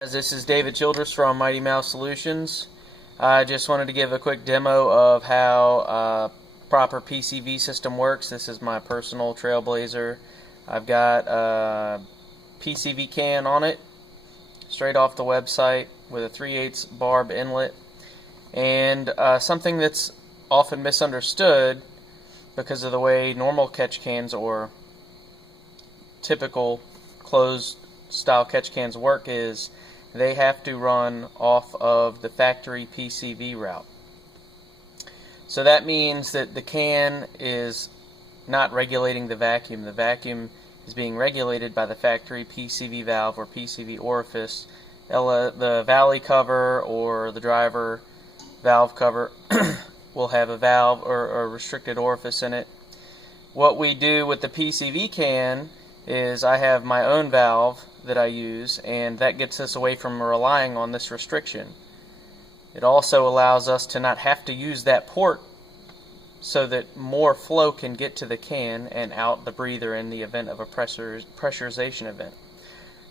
This is David Childress from Mightymouse Solutions. I just wanted to give a quick demo of how a proper PCV system works. This is my personal Trailblazer. I've got a PCV Can on it, straight off the website, with a 3/8 barb inlet. And something that's often misunderstood because of the way normal catch cans or typical closed style catch cans work is they have to run off of the factory PCV route. So that means that the can is not regulating the vacuum. The vacuum is being regulated by the factory PCV valve or PCV orifice. The valley cover or the driver valve cover will have a valve or a restricted orifice in it. What we do with the PCV can is I have my own valve that I use, and that gets us away from relying on this restriction. It also allows us to not have to use that port so that more flow can get to the can and out the breather in the event of a pressurization event.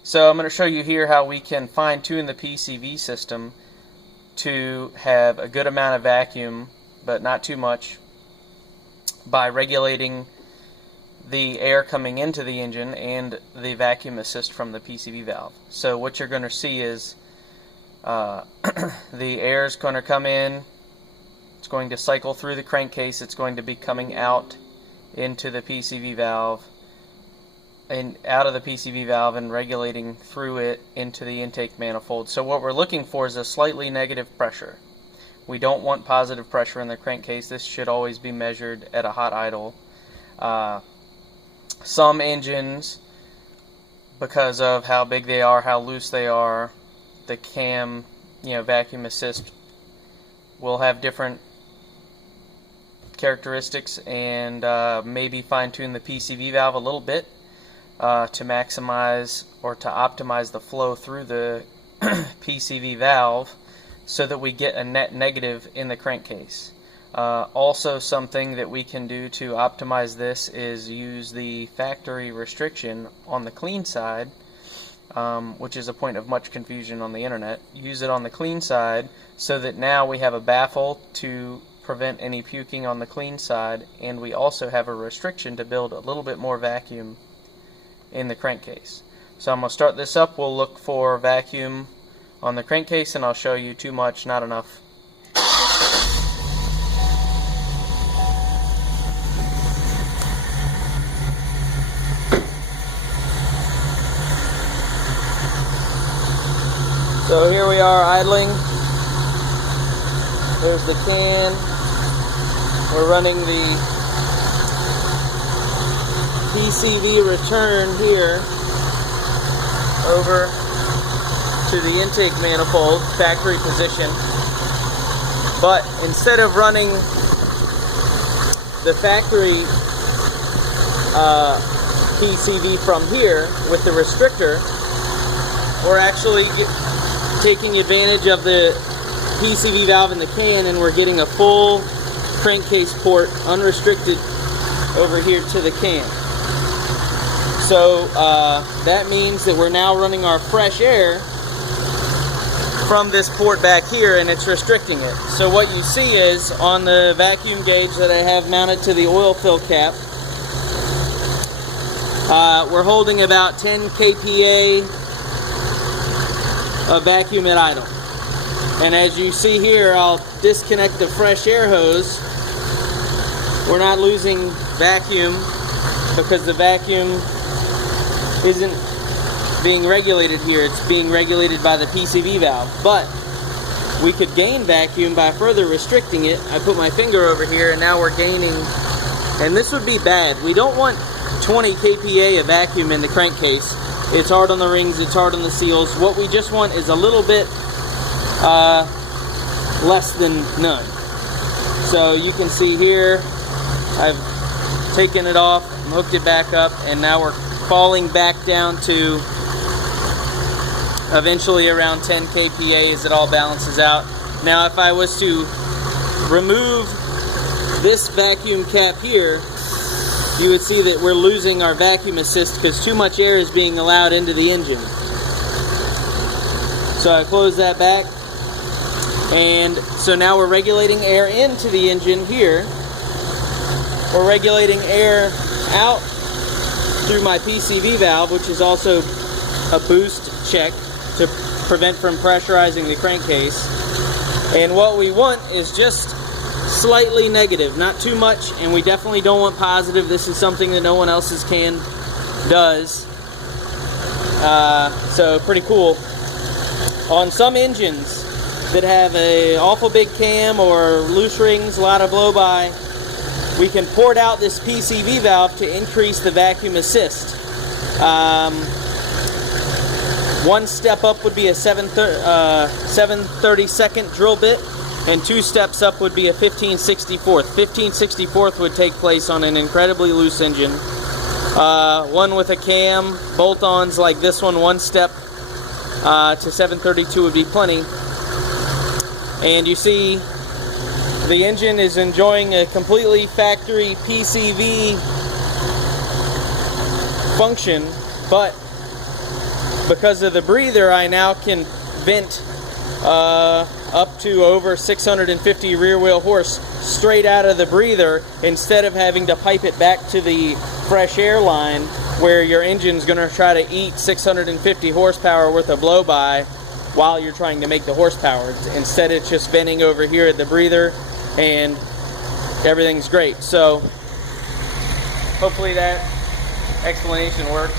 So I'm going to show you here how we can fine-tune the PCV system to have a good amount of vacuum, but not too much, by regulating the air coming into the engine and the vacuum assist from the PCV valve. So what you're going to see is the air is going to come in, it's going to cycle through the crankcase, it's going to be coming out into the PCV valve and out of the PCV valve and regulating through it into the intake manifold. So what we're looking for is a slightly negative pressure. We don't want positive pressure in the crankcase. This should always be measured at a hot idle. Some engines, because of how big they are, how loose they are, the cam, vacuum assist will have different characteristics, and maybe fine-tune the PCV valve a little bit to maximize or to optimize the flow through the PCV valve so that we get a net negative in the crankcase. Also, something that we can do to optimize this is use the factory restriction on the clean side, which is a point of much confusion on the internet. Use it on the clean side so that now we have a baffle to prevent any puking on the clean side, and we also have a restriction to build a little bit more vacuum in the crankcase. So I'm going to start this up. We'll look for vacuum on the crankcase, and I'll show you too much, not enough. So here we are idling. There's the can. We're running the PCV return here over to the intake manifold, factory position. But instead of running the factory PCV from here with the restrictor, we're actually taking advantage of the PCV valve in the can, and we're getting a full crankcase port unrestricted over here to the can. So that means that we're now running our fresh air from this port back here, and it's restricting it. So what you see is on the vacuum gauge that I have mounted to the oil fill cap, we're holding about 10 kPa of vacuum at idle. And as you see here, I'll disconnect the fresh air hose. We're not losing vacuum because the vacuum isn't being regulated here. It's being regulated by the PCV valve. But we could gain vacuum by further restricting it. I put my finger over here, and now we're gaining, and this would be bad. We don't want 20 kPa of vacuum in the crankcase. It's hard on the rings, it's hard on the seals. What we just want is a little bit less than none. So you can see here, I've taken it off, hooked it back up, and now we're falling back down to eventually around 10 kPa as it all balances out. Now if I was to remove this vacuum cap here, you would see that we're losing our vacuum assist because too much air is being allowed into the engine. So I close that back, and so now we're regulating air into the engine here. We're regulating air out through my PCV valve, which is also a boost check to prevent from pressurizing the crankcase. And what we want is just slightly negative, not too much, and we definitely don't want positive. This is something that no one else's can does. So pretty cool. On some engines that have a awful big cam or loose rings, a lot of blow-by, we can port out this PCV valve to increase the vacuum assist. One step up would be a 7/32 drill bit, and 2 steps up would be a 15/64. 15/64 would take place on an incredibly loose engine. One with a cam, bolt-ons like this one step to 7/32 would be plenty. And you see the engine is enjoying a completely factory PCV function, but because of the breather, I now can vent up to over 650 rear wheel horse straight out of the breather, instead of having to pipe it back to the fresh air line where your engine's going to try to eat 650 horsepower worth of blow-by while you're trying to make the horsepower. Instead, it's just venting over here at the breather, and everything's great. So hopefully that explanation worked.